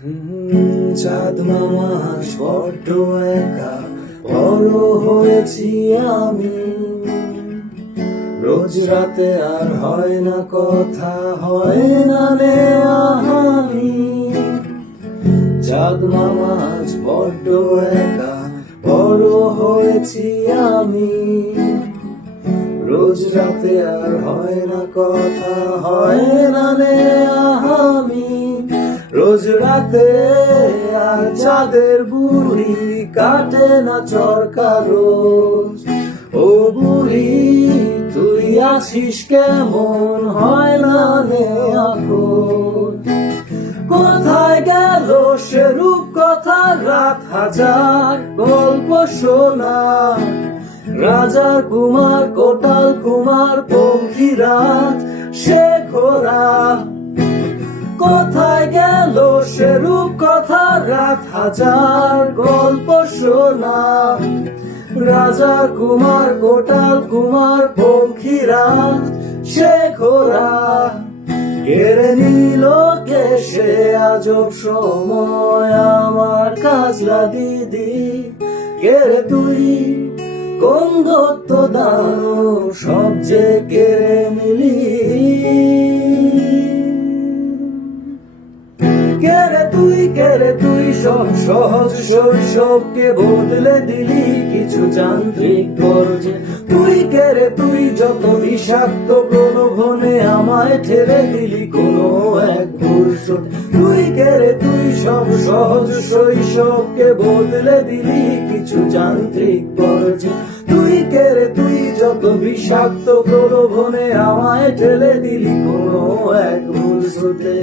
চাঁদ মামা বড্ড একা বড় হয়েছি আমি, রোজ রাতে আর হয় না কথা, হয় না নেওয়া হানি। চাঁদ মামা বড্ড একা বড় হয়েছি আমি, রোজ রাতে আর হয় না কথা, হয় না নেওয়া হানি। রোজ রাতে আর চাঁদের বুড়ি কাটে না চরকা রোজ। ও বুড়ি তুই আছিস কেমন, হয় না নেয়া খোঁজ। কোথায় গেল সে রূপ কথা, রাত হাজার গল্প শোনা। রাজার কুমার কোটাল কুমার পঙ্খিরাজ সে ঘোড়া। কোথায় গেল সে রূপ কথা, রাত হাজার গল্প শোনা। রাজা কুমার কোটাল কুমার পঙ্খিরাজ সে ঘোড়া। কেড়ে নিল কে সে আজব সময় আমার কাজলা দিদি। কেড়ে তুই কোন দত্ত দানো সব যে কেড়ে নিলি। কেড়ে তুই সব সহজ শৈশবকে বদলে দিলি কিছু যান্ত্রিক গর্জে। তুই যত বিষাক্ত প্রলোভনে আমায় ঠেলে দিলি কোনো এক ভুলশোট। তুই সব সহজ শৈশবকে বদলে দিলি কিছু যান্ত্রিক গর্জে। তুই যত বিষাক্ত প্রলোভনে আমায় ঠেলে দিলি কোনো এক ভুলশোটে।